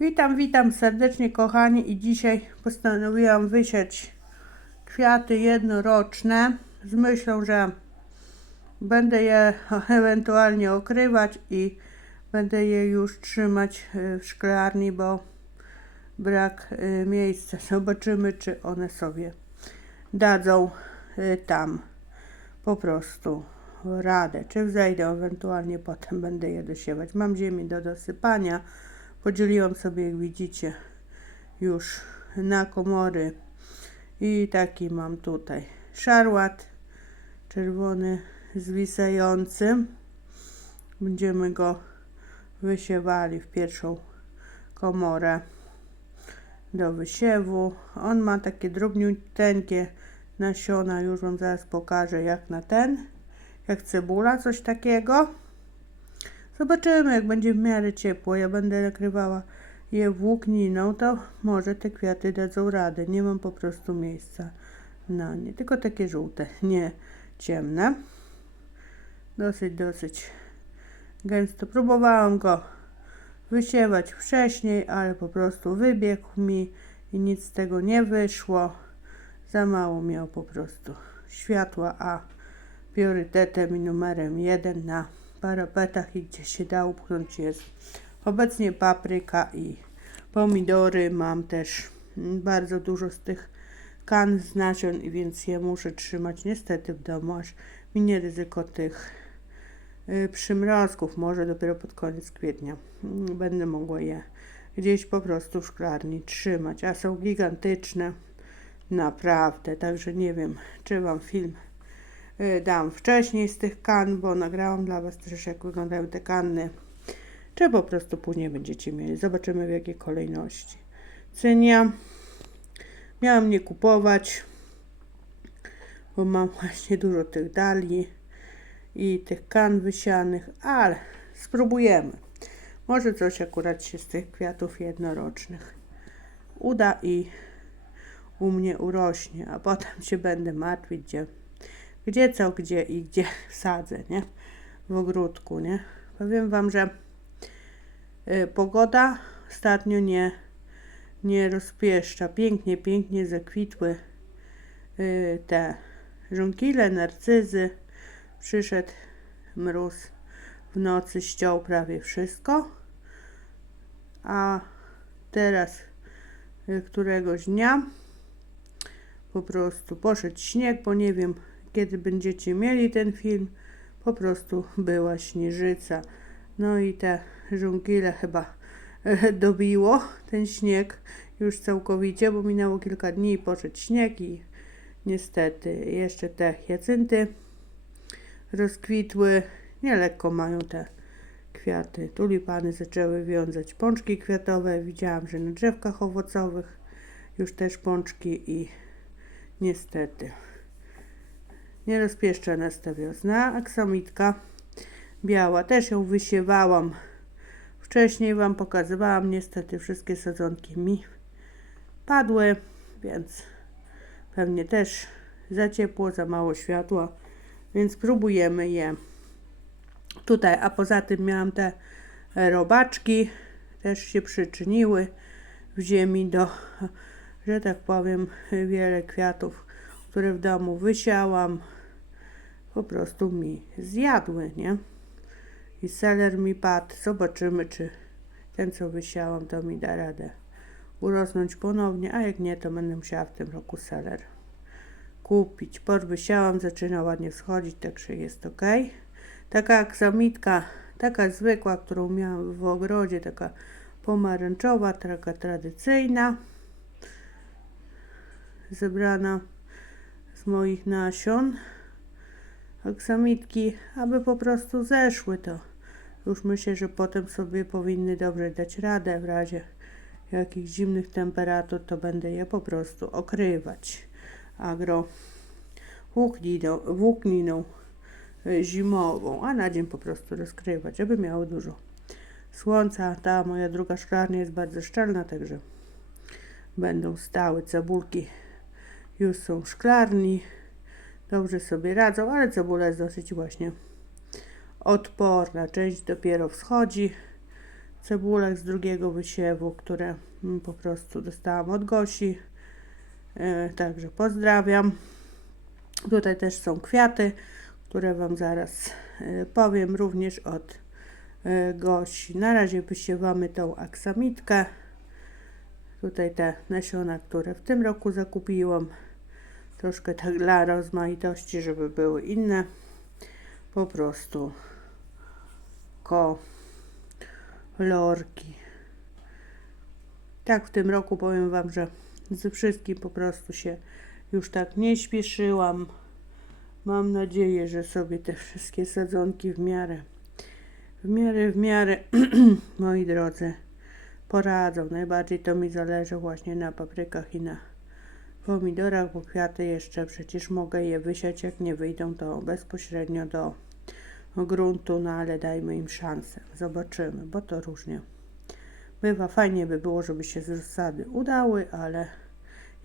Witam, witam serdecznie kochani i dzisiaj postanowiłam wysiać kwiaty jednoroczne z myślą, że będę je ewentualnie okrywać i będę je już trzymać y, w szklarni, bo brak y, miejsca. Zobaczymy, czy one sobie dadzą y, tam po prostu radę, czy wzejdę, ewentualnie potem będę je dosiewać. Mam ziemi do dosypania, podzieliłam sobie, jak widzicie, już na komory i taki mam tutaj szarłat czerwony zwisający. Będziemy go wysiewali w pierwszą komorę do wysiewu. On ma takie drobniuteńkie nasiona, już Wam zaraz pokażę jak na ten, jak cebula, coś takiego. Zobaczymy, jak będzie w miarę ciepło. Ja będę nakrywała je włókniną, to może te kwiaty dadzą radę. Nie mam po prostu miejsca na nie. Tylko takie żółte, nie ciemne. Dosyć, dosyć gęsto. Próbowałam go wysiewać wcześniej, ale po prostu wybiegł mi i nic z tego nie wyszło. Za mało miał po prostu światła, a priorytetem i numerem jeden na parapetach i gdzie się da upchnąć jest obecnie papryka i pomidory. Mam też bardzo dużo z tych kan z nasion, więc je muszę trzymać niestety w domu, aż minie ryzyko tych y, przymrozków. Może dopiero pod koniec kwietnia będę mogła je gdzieś po prostu w szklarni trzymać, a są gigantyczne. Naprawdę, także nie wiem, czy Wam film dam wcześniej z tych kan, bo nagrałam dla Was też jak wyglądają te kanny, czy po prostu później będziecie mieli. Zobaczymy w jakiej kolejności. Cynia. Miałam nie kupować, bo mam właśnie dużo tych dali i tych kan wysianych, ale spróbujemy. Może coś akurat się z tych kwiatów jednorocznych uda i u mnie urośnie, a potem się będę martwić, gdzie, gdzie co, gdzie i gdzie sadzę, nie? W ogródku, nie? Powiem Wam, że y, pogoda ostatnio nie, nie rozpieszcza. Pięknie, pięknie zakwitły y, te żonkile, narcyzy. Przyszedł mróz w nocy, ściął prawie wszystko. A teraz y, któregoś dnia po prostu poszedł śnieg, bo nie wiem kiedy będziecie mieli ten film. Po prostu była śnieżyca. No i te żonkile chyba e, dobiło ten śnieg już całkowicie, bo minęło kilka dni i poszedł śnieg i niestety jeszcze te hiacynty rozkwitły. Nie lekko mają te kwiaty. Tulipany zaczęły wiązać pączki kwiatowe. Widziałam, że na drzewkach owocowych już też pączki i niestety nie rozpieszcza nas ta wiosna. Aksamitka biała, też ją wysiewałam. Wcześniej Wam pokazywałam, niestety wszystkie sadzonki mi padły, więc pewnie też za ciepło, za mało światła, więc próbujemy je tutaj, a poza tym miałam te robaczki, też się przyczyniły w ziemi do, że tak powiem, wiele kwiatów, które w domu wysiałam, po prostu mi zjadły, nie? I seler mi padł. Zobaczymy, czy ten, co wysiałam, to mi da radę urosnąć ponownie, a jak nie, to będę musiała w tym roku seler kupić. Por wysiałam, zaczyna ładnie wschodzić, także jest ok. Taka aksamitka, taka zwykła, którą miałam w ogrodzie, taka pomarańczowa, taka tradycyjna, zebrana z moich nasion aksamitki, aby po prostu zeszły to. Już myślę, że potem sobie powinny dobrze dać radę w razie jakichś zimnych temperatur, to będę je po prostu okrywać agro włókniną, włókniną y, zimową, a na dzień po prostu rozkrywać, żeby miało dużo słońca. Ta moja druga szklarnia jest bardzo szczelna, także będą stały cebulki. Już są w szklarni, dobrze sobie radzą, ale cebula jest dosyć właśnie odporna. Część dopiero wschodzi, cebulek z drugiego wysiewu, które mm, po prostu dostałam od Gosi. E, Także pozdrawiam. Tutaj też są kwiaty, które Wam zaraz e, powiem, również od e, Gosi. Na razie wysiewamy tą aksamitkę. Tutaj te nasiona, które w tym roku zakupiłam. Troszkę tak dla rozmaitości, żeby były inne. Po prostu kolorki. Tak w tym roku powiem Wam, że ze wszystkim po prostu się już tak nie śpieszyłam. Mam nadzieję, że sobie te wszystkie sadzonki w miarę, w miarę, w miarę, moi drodzy, poradzą. Najbardziej to mi zależy właśnie na paprykach i na pomidorach, bo kwiaty jeszcze przecież mogę je wysiać, jak nie wyjdą to bezpośrednio do gruntu, no ale dajmy im szansę. Zobaczymy, bo to różnie bywa. Fajnie by było, żeby się zasady udały, ale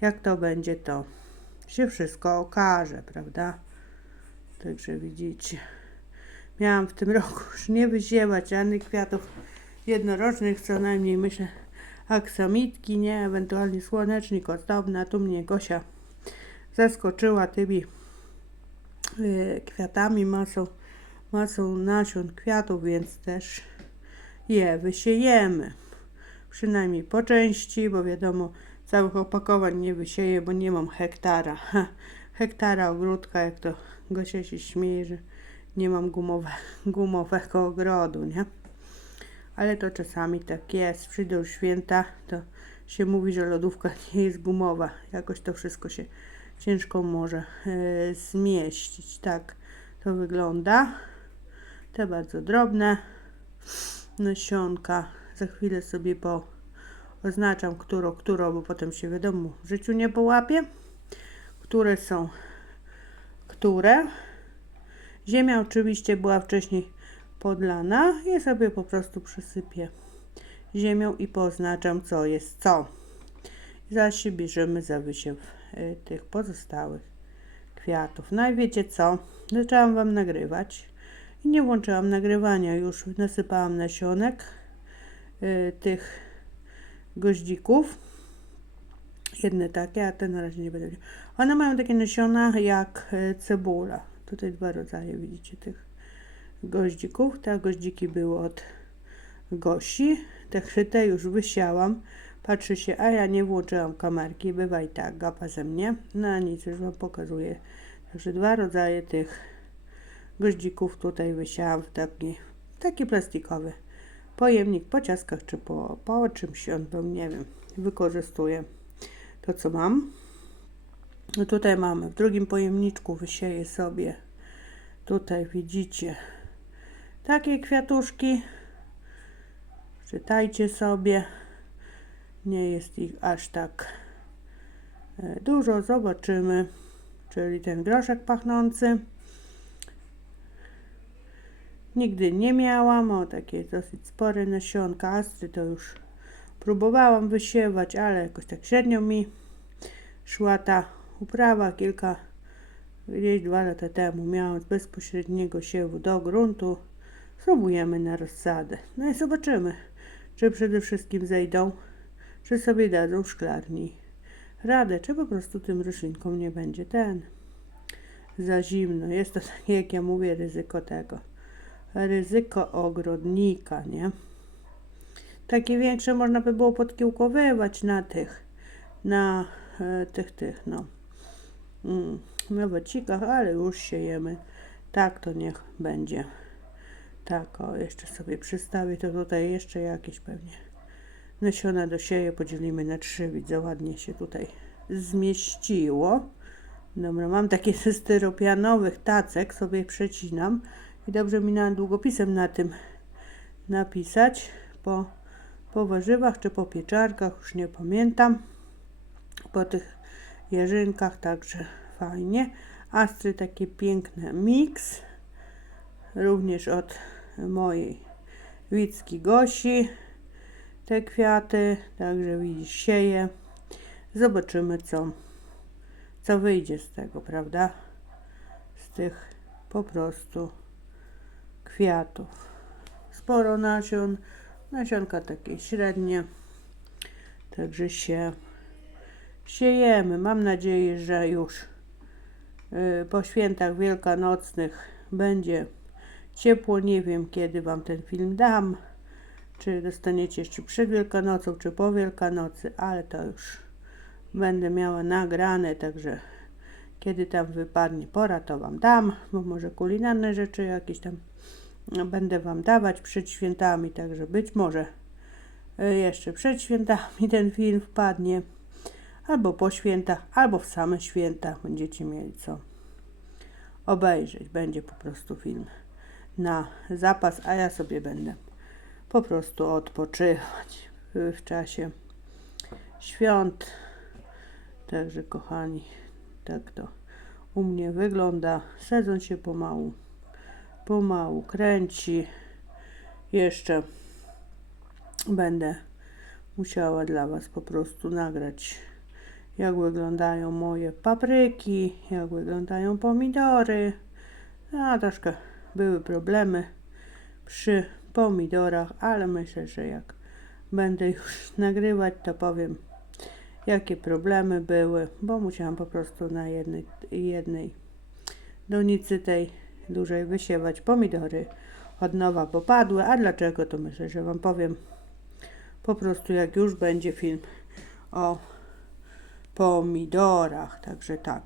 jak to będzie, to się wszystko okaże, prawda? Także widzicie. Miałam w tym roku już nie wysiewać żadnych kwiatów jednorocznych, co najmniej myślę aksamitki, nie, ewentualnie słonecznik ozdobny, a tu mnie Gosia zaskoczyła tymi y, kwiatami, masą, masą nasion kwiatów, więc też je wysiejemy. Przynajmniej po części, bo wiadomo, całych opakowań nie wysieję, bo nie mam hektara. Ha, hektara ogródka, jak to Gosia się śmieje, że nie mam gumowe, gumowego ogrodu, nie? Ale to czasami tak jest. Przyjdą święta, to się mówi, że lodówka nie jest gumowa. Jakoś to wszystko się ciężko może e, zmieścić. Tak to wygląda. Te bardzo drobne nasionka. Za chwilę sobie po oznaczam, którą, którą, bo potem się wiadomo w życiu nie połapie. Które są które. Ziemia oczywiście była wcześniej podlana. Ja sobie po prostu przysypię ziemią i poznaczam, co jest co. Zaś się bierzemy za wysiew tych pozostałych kwiatów. No i wiecie co? Zaczęłam Wam nagrywać i nie włączyłam nagrywania. Już nasypałam nasionek y, tych goździków. Jedne takie, a te na razie nie będę. One mają takie nasiona jak y, cebula. Tutaj dwa rodzaje widzicie tych goździków. Te goździki były od Gosi. Te te już wysiałam. Patrzy się, a ja nie włączyłam kamerki. Bywa i tak, gapa ze mnie. No nic, już Wam pokazuję. Także dwa rodzaje tych goździków tutaj wysiałam w taki, taki plastikowy pojemnik po ciaskach czy po, po czymś on był, nie wiem, wykorzystuję to co mam. No tutaj mamy w drugim pojemniczku wysieję sobie tutaj widzicie takie kwiatuszki. Czytajcie sobie. Nie jest ich aż tak e, dużo. Zobaczymy czyli ten groszek pachnący. Nigdy nie miałam. O takie dosyć spore nasionka. Astry to już próbowałam wysiewać ale jakoś tak średnio mi szła ta uprawa. Kilka gdzieś dwa lata temu miałam bezpośredniego siewu do gruntu spróbujemy na rozsadę no i zobaczymy czy przede wszystkim zejdą czy sobie dadzą szklarni radę, czy po prostu tym roślinkom nie będzie ten za zimno. Jest to takie, jak ja mówię, ryzyko tego. Ryzyko ogrodnika, nie? Takie większe można by było podkiełkowywać na tych, na e, tych, tych, no, mm, na wacikach, ale już siejemy. Tak to niech będzie. Tak, o, jeszcze sobie przystawię, to tutaj jeszcze jakieś pewnie nasiona do sieje podzielimy na trzy, widzę, ładnie się tutaj zmieściło. Dobra, mam takie ze styropianowych tacek, sobie przecinam i dobrze mi na długopisem na tym napisać po, po warzywach czy po pieczarkach, już nie pamiętam, po tych jarzynkach, także fajnie. Astry takie piękne mix, również od mojej Wicki Gosi te kwiaty, także widzisz, sieję. Zobaczymy, co, co wyjdzie z tego, prawda? Z tych po prostu kwiatów. Sporo nasion, Nasionka takie średnie. Także się siejemy. Mam nadzieję, że już y, po świętach wielkanocnych będzie ciepło. Nie wiem, kiedy Wam ten film dam. Czy dostaniecie jeszcze przed Wielkanocą, czy po Wielkanocy, ale to już będę miała nagrane, także kiedy tam wypadnie pora, to Wam dam, bo może kulinarne rzeczy jakieś tam będę Wam dawać przed świętami, także być może y, jeszcze przed świętami ten film wpadnie, albo po świętach, albo w same święta będziecie mieli co obejrzeć. Będzie po prostu film na zapas, a ja sobie będę po prostu odpoczywać w, czasie świąt. Także kochani, tak to u mnie wygląda. Sezon się pomału, pomału kręci. Jeszcze będę musiała dla Was po prostu nagrać, jak wyglądają moje papryki, jak wyglądają pomidory. A troszkę były problemy przy pomidorach, ale myślę, że jak będę już nagrywać, to powiem, jakie problemy były, bo musiałam po prostu na jednej, jednej donicy tej dużej wysiewać pomidory od nowa popadły. A dlaczego, to myślę, że Wam powiem po prostu, jak już będzie film o pomidorach. Także tak.